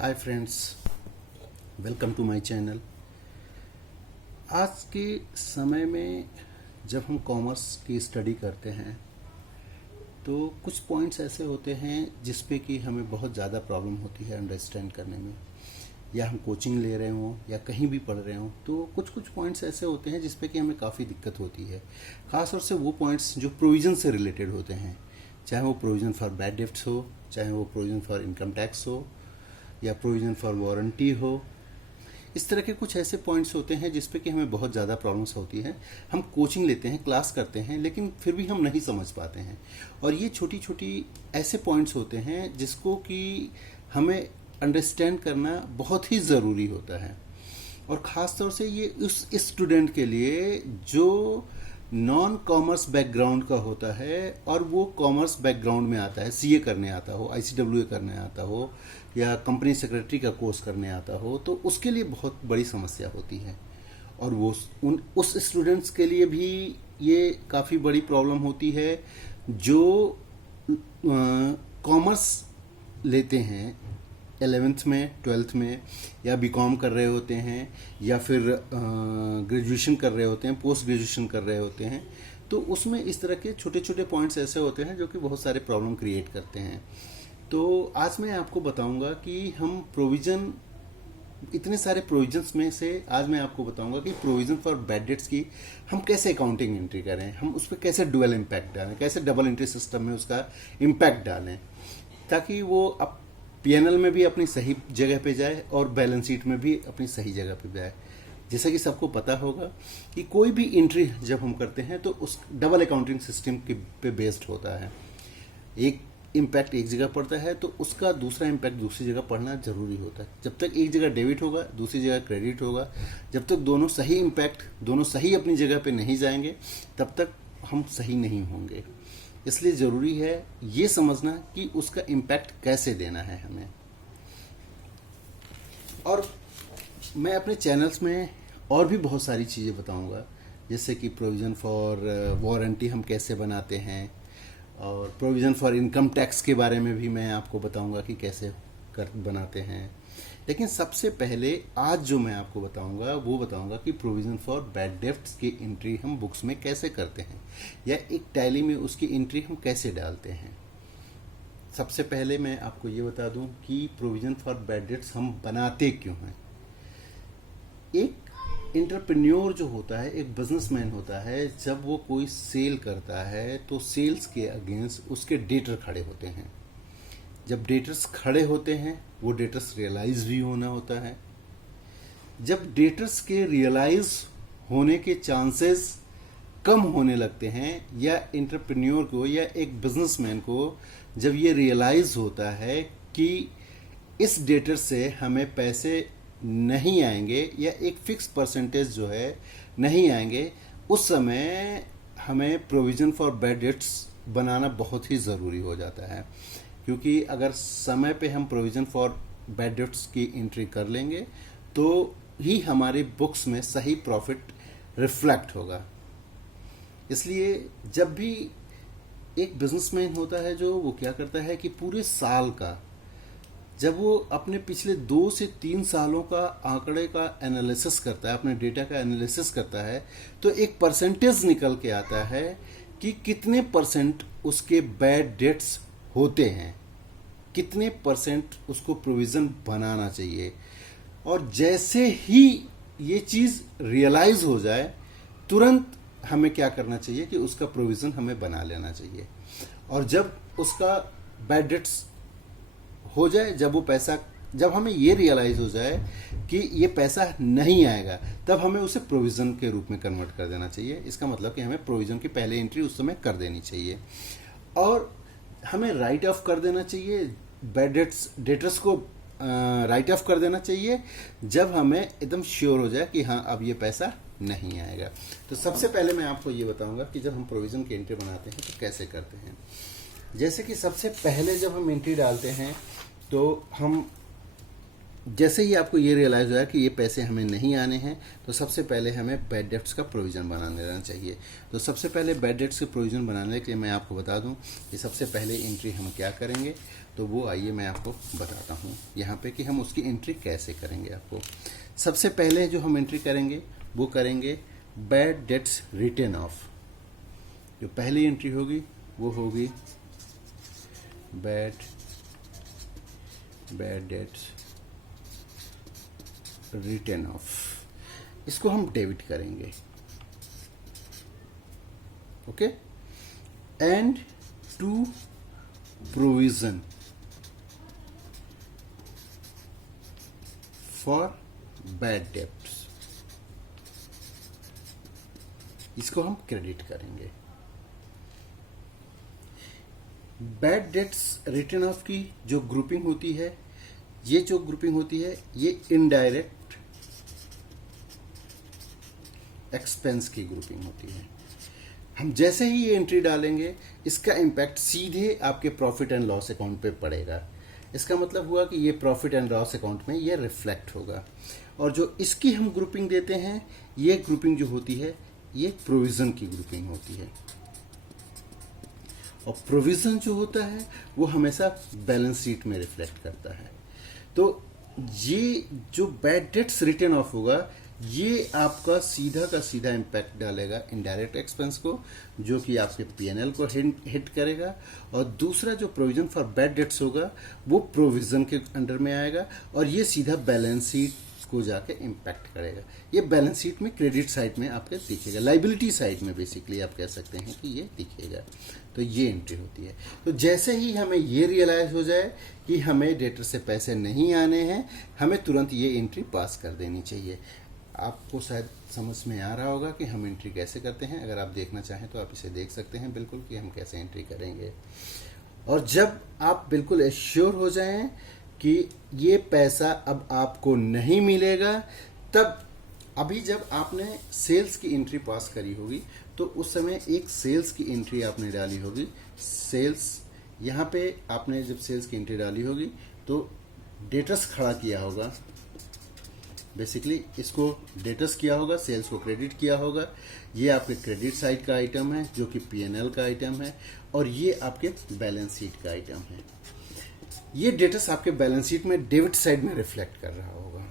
Hi friends, welcome to my channel. आज के समय में जब हम कॉमर्स की स्टडी करते हैं तो कुछ पॉइंट्स ऐसे होते हैं जिस पे कि हमें बहुत ज़्यादा प्रॉब्लम होती है अंडरस्टैंड करने में, या हम कोचिंग ले रहे हों या कहीं भी पढ़ रहे हों तो कुछ कुछ पॉइंट्स ऐसे होते हैं जिस पे कि हमें काफ़ी दिक्कत होती है। ख़ास तौर से वो पॉइंट्स जो प्रोविज़न से रिलेटेड होते हैं, चाहे वो प्रोविज़न फॉर बैड डेब्ट्स हो, चाहे वो प्रोविज़न फॉर इनकम टैक्स हो या प्रोविज़न फॉर वारंटी हो। इस तरह के कुछ ऐसे पॉइंट्स होते हैं जिस पे कि हमें बहुत ज़्यादा प्रॉब्लम्स होती है। हम कोचिंग लेते हैं, क्लास करते हैं, लेकिन फिर भी हम नहीं समझ पाते हैं। और ये छोटी छोटी ऐसे पॉइंट्स होते हैं जिसको कि हमें अंडरस्टैंड करना बहुत ही ज़रूरी होता है। और ख़ास तौर से ये उस स्टूडेंट के लिए जो नॉन कॉमर्स बैकग्राउंड का होता है और वो कॉमर्स बैकग्राउंड में आता है, सीए करने आता हो, आईसीडब्ल्यूए करने आता हो या कंपनी सेक्रेटरी का कोर्स करने आता हो, तो उसके लिए बहुत बड़ी समस्या होती है। और वो उस स्टूडेंट्स के लिए भी ये काफ़ी बड़ी प्रॉब्लम होती है जो कॉमर्स लेते हैं 11th में, 12th में, या बीकॉम कर रहे होते हैं या फिर ग्रेजुएशन कर रहे होते हैं, पोस्ट ग्रेजुएशन कर रहे होते हैं। तो उसमें इस तरह के छोटे छोटे पॉइंट्स ऐसे होते हैं जो कि बहुत सारे प्रॉब्लम क्रिएट करते हैं। तो आज मैं आपको बताऊंगा कि हम प्रोविज़न, इतने सारे प्रोविजंस में से आज मैं आपको बताऊंगा कि प्रोविज़न फॉर बैड डेट्स की हम कैसे अकाउंटिंग एंट्री करें, हम उस पर कैसे डुअल इम्पैक्ट डालें, कैसे डबल एंट्री सिस्टम में उसका इम्पैक्ट डालें, ताकि वो अब पीएनएल में भी अपनी सही जगह पे जाए और बैलेंस शीट में भी अपनी सही जगह पे जाए। जैसा कि सबको पता होगा कि कोई भी एंट्री जब हम करते हैं तो उस डबल अकाउंटिंग सिस्टम के पे बेस्ड होता है। एक इम्पैक्ट एक जगह पड़ता है तो उसका दूसरा इम्पैक्ट दूसरी जगह पड़ना जरूरी होता है। जब तक एक जगह डेबिट होगा, दूसरी जगह क्रेडिट होगा, जब तक दोनों सही इम्पैक्ट, दोनों सही अपनी जगह पे नहीं जाएंगे, तब तक हम सही नहीं होंगे। इसलिए ज़रूरी है ये समझना कि उसका इम्पैक्ट कैसे देना है हमें। और मैं अपने चैनल्स में और भी बहुत सारी चीज़ें बताऊंगा, जैसे कि प्रोविज़न फॉर वारंटी हम कैसे बनाते हैं, और प्रोविज़न फॉर इनकम टैक्स के बारे में भी मैं आपको बताऊंगा कि कैसे बनाते हैं। लेकिन सबसे पहले आज जो मैं आपको बताऊंगा वो बताऊंगा कि प्रोविज़न फॉर बैड डेब्ट्स की एंट्री हम बुक्स में कैसे करते हैं, या एक टैली में उसकी एंट्री हम कैसे डालते हैं। सबसे पहले मैं आपको ये बता दूं कि प्रोविज़न फॉर बैड डेब्ट्स हम बनाते क्यों हैं। एक एंटरप्रेन्योर जो होता है, एक बिजनेसमैन होता है, जब वो कोई सेल करता है तो सेल्स के अगेंस्ट उसके डेटर खड़े होते हैं। जब डेटर्स खड़े होते हैं वो डेटर्स रियलाइज भी होना होता है। जब डेटर्स के रियलाइज होने के चांसेस कम होने लगते हैं, या एंटरप्रेन्योर को या एक बिजनेसमैन को जब ये रियलाइज होता है कि इस डेटर से हमें पैसे नहीं आएंगे या एक फिक्स परसेंटेज जो है नहीं आएंगे, उस समय हमें प्रोविज़न फॉर बैड डेट्स बनाना बहुत ही ज़रूरी हो जाता है। क्योंकि अगर समय पे हम प्रोविज़न फॉर बैड डेट्स की एंट्री कर लेंगे तो ही हमारी बुक्स में सही प्रॉफिट रिफ्लेक्ट होगा। इसलिए जब भी एक बिजनेसमैन होता है जो वो क्या करता है कि पूरे साल का, जब वो अपने पिछले 2 से 3 सालों का आंकड़े का एनालिसिस करता है, अपने डेटा का एनालिसिस करता है, तो एक परसेंटेज निकल के आता है कि कितने परसेंट उसके बैड डेट्स होते हैं, कितने परसेंट उसको प्रोविज़न बनाना चाहिए। और जैसे ही ये चीज़ रियलाइज़ हो जाए, तुरंत हमें क्या करना चाहिए कि उसका प्रोविज़न हमें बना लेना चाहिए। और जब उसका बैड डेट्स हो जाए, जब हमें ये रियलाइज़ हो जाए कि ये पैसा नहीं आएगा, तब हमें उसे प्रोविज़न के रूप में कन्वर्ट कर देना चाहिए। इसका मतलब कि हमें प्रोविज़न की पहले एंट्री उस समय कर देनी चाहिए, और हमें राइट ऑफ कर देना चाहिए, बैड डेटर्स को राइट ऑफ कर देना चाहिए जब हमें एकदम श्योर हो जाए कि हाँ अब ये पैसा नहीं आएगा। तो सबसे पहले मैं आपको ये बताऊंगा कि जब हम प्रोविज़न की एंट्री बनाते हैं तो कैसे करते हैं। जैसे कि सबसे पहले जब हम एंट्री डालते हैं तो हम, जैसे ही आपको ये रियलाइज़ हो जाए कि ये पैसे हमें नहीं आने हैं, तो सबसे पहले हमें बैड डेट्स का प्रोविज़न बना लेना चाहिए। तो सबसे पहले बैड डेट्स के प्रोविज़न बनाने के लिए मैं आपको बता दूं कि सबसे पहले एंट्री हम क्या करेंगे। तो वो आइए मैं आपको बताता हूँ यहाँ पे कि हम उसकी एंट्री कैसे करेंगे। आपको सबसे पहले जो हम एंट्री करेंगे वो करेंगे बैड डेट्स रिटन ऑफ। जो पहली एंट्री होगी वो होगी बैड डेट्स रिटन ऑफ। इसको हम डेबिट करेंगे, okay. And to provision for bad debts, इसको हम क्रेडिट करेंगे। बैड डेट्स रिटर्न ऑफ की जो ग्रुपिंग होती है, ये जो ग्रुपिंग होती है ये इनडायरेक्ट एक्सपेंस की ग्रुपिंग होती है। हम जैसे ही ये एंट्री डालेंगे इसका इम्पैक्ट सीधे आपके प्रॉफिट एंड लॉस अकाउंट पे पड़ेगा। इसका मतलब हुआ कि ये प्रॉफिट एंड लॉस अकाउंट में ये रिफ्लेक्ट होगा। और जो इसकी हम ग्रुपिंग देते हैं, ये ग्रुपिंग जो होती है ये प्रोविज़न की ग्रुपिंग होती है। और प्रोविज़न जो होता है वो हमेशा बैलेंस शीट में रिफ्लेक्ट करता है। तो ये जो बैड डेट्स रिटर्न ऑफ होगा ये आपका सीधा का सीधा इम्पैक्ट डालेगा इनडायरेक्ट एक्सपेंस को, जो कि आपके पीएनएल को हिट करेगा। और दूसरा जो प्रोविजन फॉर बैड डेट्स होगा वो प्रोविजन के अंडर में आएगा और ये सीधा बैलेंस शीट को जाके इम्पैक्ट करेगा। ये बैलेंस शीट में क्रेडिट साइड में आपके दिखेगा, लाइबिलिटी साइड में बेसिकली आप कह सकते हैं कि ये दिखेगा। तो ये एंट्री होती है। तो जैसे ही हमें ये रियलाइज हो जाए कि हमें डेटर से पैसे नहीं आने हैं, हमें तुरंत ये एंट्री पास कर देनी चाहिए। आपको शायद समझ में आ रहा होगा कि हम एंट्री कैसे करते हैं। अगर आप देखना चाहें तो आप इसे देख सकते हैं बिल्कुल कि हम कैसे एंट्री करेंगे। और जब आप बिल्कुल एश्योर हो जाएं कि ये पैसा अब आपको नहीं मिलेगा, तब अभी जब आपने सेल्स की एंट्री पास करी होगी तो उस समय एक सेल्स की एंट्री आपने डाली होगी। सेल्स यहाँ पे आपने जब सेल्स की एंट्री डाली होगी तो डेटर्स खड़ा किया होगा, बेसिकली इसको डेटर्स किया होगा, सेल्स को क्रेडिट किया होगा। ये आपके क्रेडिट साइड का आइटम है जो कि पीएनएल का आइटम है, और ये आपके बैलेंस शीट का आइटम है। ये डेटर्स आपके बैलेंस शीट में डेबिट साइड में रिफ्लेक्ट कर रहा होगा।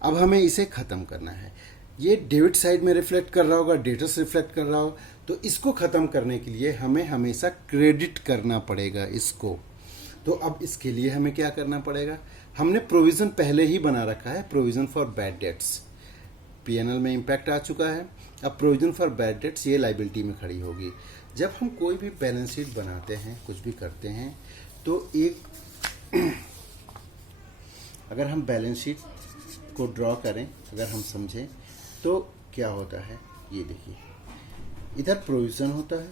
अब हमें इसे खत्म करना है। ये डेबिट साइड में रिफ्लेक्ट कर रहा होगा, डेटर्स रिफ्लेक्ट कर रहा हो, तो इसको खत्म करने के लिए हमें हमेशा क्रेडिट करना पड़ेगा इसको। तो अब इसके लिए हमें क्या करना पड़ेगा, हमने प्रोविज़न पहले ही बना रखा है, provision for bad dates. PNL में इम्पैक्ट आ चुका है। अब प्रोविज़न फॉर बैड डेट्स ये लाइबिलिटी में खड़ी होगी। जब हम कोई भी बैलेंस शीट बनाते हैं, कुछ भी करते हैं, तो एक अगर हम बैलेंस शीट को ड्रॉ करें, अगर हम समझें तो क्या होता है, ये देखिए इधर प्रोविज़न होता है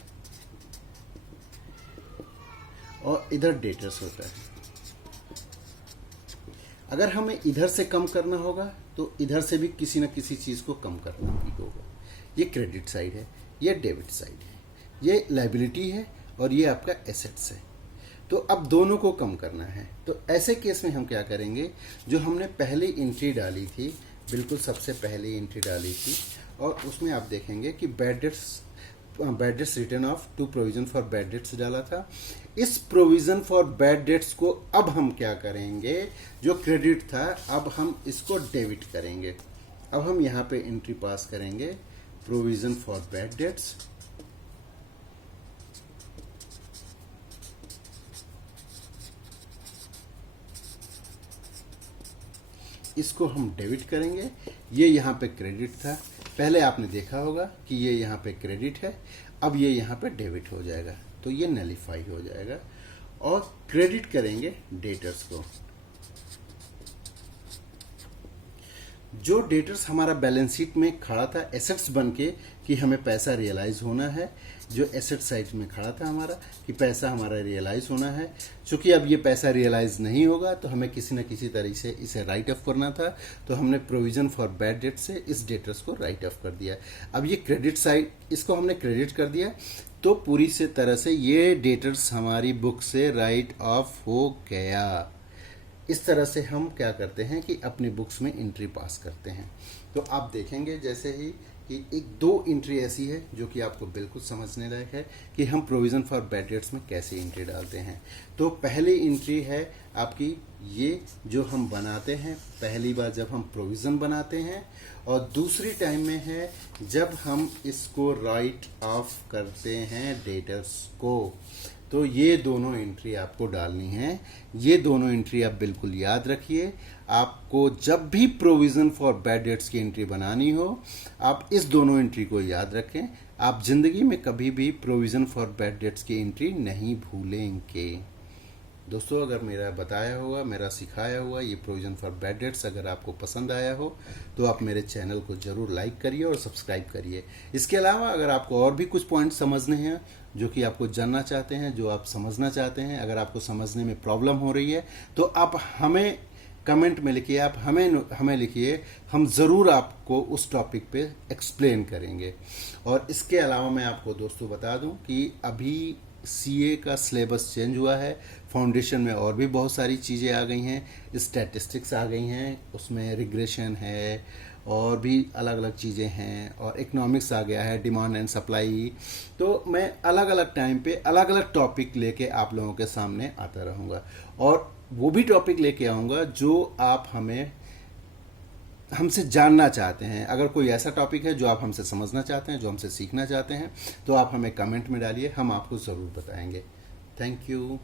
और इधर डेटर्स होता है। अगर हमें इधर से कम करना होगा तो इधर से भी किसी न किसी चीज़ को कम करना भी होगा। ये क्रेडिट साइड है, ये डेबिट साइड है, ये लाइबिलिटी है और ये आपका एसेट्स है। तो अब दोनों को कम करना है। तो ऐसे केस में हम क्या करेंगे, जो हमने पहली एंट्री डाली थी, बिल्कुल सबसे पहली एंट्री डाली थी, और उसमें आप देखेंगे कि bad debts written off to provision for bad debts डाला था। इस प्रोविजन फॉर बैड डेट्स को अब हम क्या करेंगे, जो क्रेडिट था अब हम इसको डेबिट करेंगे। अब हम यहाँ पे एंट्री पास करेंगे प्रोविजन फॉर बैड डेट्स, इसको हम डेबिट करेंगे। ये यहाँ पे क्रेडिट था, पहले आपने देखा होगा कि ये यहाँ पे क्रेडिट है, अब ये यहाँ पे डेबिट हो जाएगा, तो ये नलीफाई हो जाएगा। और क्रेडिट करेंगे डेटर्स को। जो डेटर्स हमारा बैलेंस शीट में खड़ा था एसेट्स बन के कि हमें पैसा रियलाइज होना है, जो एसेट साइड में खड़ा था हमारा कि पैसा हमारा रियलाइज होना है, चूँकि अब ये पैसा रियलाइज नहीं होगा तो हमें किसी न किसी तरीके से इसे राइट ऑफ करना था। तो हमने प्रोविज़न फॉर बैड डेट से इस डेटर्स को राइट ऑफ कर दिया। अब ये क्रेडिट साइड, इसको हमने क्रेडिट कर दिया, तो पूरी से तरह से ये डेटर्स हमारी बुक से राइट ऑफ हो गया। इस तरह से हम क्या करते हैं कि अपनी बुक्स में एंट्री पास करते हैं। तो आप देखेंगे जैसे ही कि एक दो एंट्री ऐसी है जो कि आपको बिल्कुल समझने लायक है कि हम प्रोविज़न फॉर बैड डेट्स में कैसे एंट्री डालते हैं। तो पहली एंट्री है आपकी ये जो हम बनाते हैं पहली बार जब हम प्रोविज़न बनाते हैं, और दूसरी टाइम में है जब हम इसको राइट ऑफ करते हैं डेटर्स को। तो ये दोनों एंट्री आपको डालनी है। ये दोनों एंट्री आप बिल्कुल याद रखिए। आपको जब भी प्रोविज़न फॉर बैड डेट्स की एंट्री बनानी हो, आप इस दोनों एंट्री को याद रखें। आप ज़िंदगी में कभी भी प्रोविज़न फॉर बैड डेट्स की एंट्री नहीं भूलेंगे। दोस्तों, अगर मेरा बताया हुआ, मेरा सिखाया हुआ ये प्रोविज़न फॉर बैड डेट्स अगर आपको पसंद आया हो तो आप मेरे चैनल को ज़रूर लाइक करिए और सब्सक्राइब करिए। इसके अलावा अगर आपको और भी कुछ पॉइंट समझने हैं जो कि आपको जानना चाहते हैं, जो आप समझना चाहते हैं, अगर आपको समझने में प्रॉब्लम हो रही है तो आप हमें कमेंट में लिखिए, आप हमें लिखिए, हम ज़रूर आपको उस टॉपिक पे एक्सप्लेन करेंगे। और इसके अलावा मैं आपको दोस्तों बता दूं कि अभी सीए का सिलेबस चेंज हुआ है। फाउंडेशन में और भी बहुत सारी चीज़ें आ गई हैं, स्टैटिस्टिक्स आ गई हैं, उसमें रिग्रेशन है और भी अलग अलग चीज़ें हैं, और इकोनॉमिक्स आ गया है, डिमांड एंड सप्लाई। तो मैं अलग अलग टाइम पे अलग अलग टॉपिक लेके आप लोगों के सामने आता रहूँगा, और वो भी टॉपिक लेके आऊँगा जो आप हमसे जानना चाहते हैं। अगर कोई ऐसा टॉपिक है जो आप हमसे समझना चाहते हैं, जो हमसे सीखना चाहते हैं, तो आप हमें कमेंट में डालिए, हम आपको ज़रूर बताएंगे। Thank you.